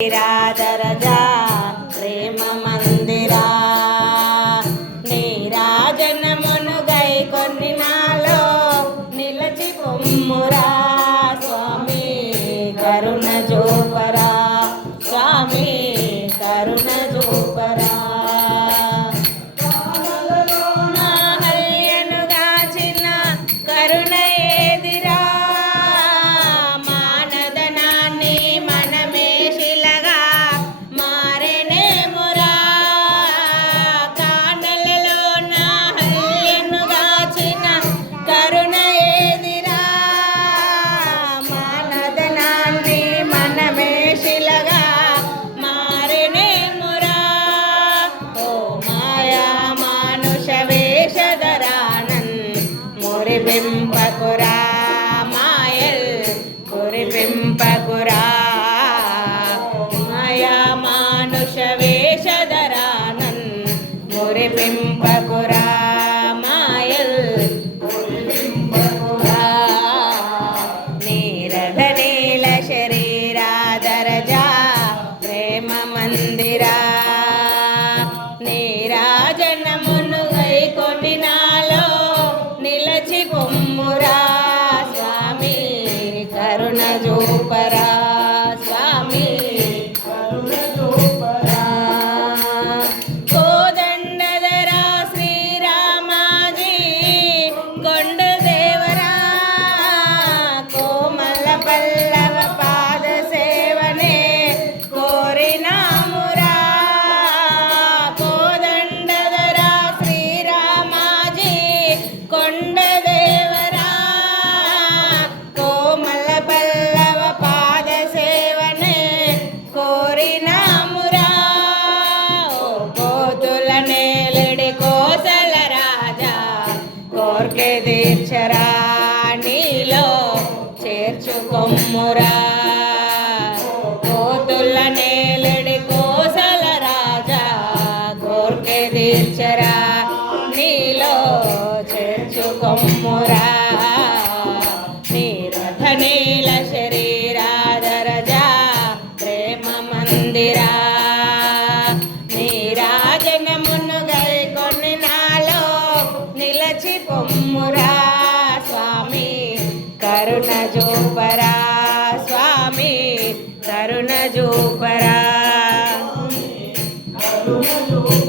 రాధరజా ప్రేమ మందిరా నీరాజనమును గై కొన్ని నాలో నిలచి పొమ్మురా స్వామి కరుణ జోపరా స్వామి కరుణ జోపరా హల్యనుగాచిన కరుణ ఏదిరా మానదనాన్ని మనమే శిలగా మారెనేమురా కానలలో నా హల్యనుగాచిన కరుణ ఏదిరా మానదనాన్ని మనమే శిలగా మారెనేమురా ఓ మాయా మానుష వేషధరానన్ మురిపింపకురా మాయల్ కురిపింపకురా మాయా మానుష వేషధరానన్ మురిపింపకురా మాయల్ కురిపింపకురా నీరద నీల శరీరాధరజా ప్రేమ మందిరా నీరాజనమును గై కొన్ని నాలో నిలచి పొమ్మురా స్వామి కరుణ జోపరా స్వామి కరుణ జోపరా కోదండధరా శ్రీరామాజీ కొండదేవరా కోమల పల్లవ పాద సేవనే కోరినామురా కోదండధరా శ్రీరామాజీ కొండదేవరా కోమల పల్లవ పాద సేవనే కోరినామురా ఓ కోతుల నేలడి కోసల రాజా కోర్కె తీర్చరా నీలో చేర్చుకొమ్మురా కోతుల నేలడి కోసల రాజా కోర్కె తీర్చరా నీలో చేర్చుకొమ్మురా నీరథ నీల శరీరాధరజా ప్రేమ మందిరా నీరాజనమును గై కొన్ని నాలో నిలచి పొమ్మురా స్వామి కరుణ జోపరా స్వామి కరుణ జోపరా కరుణ జోపరా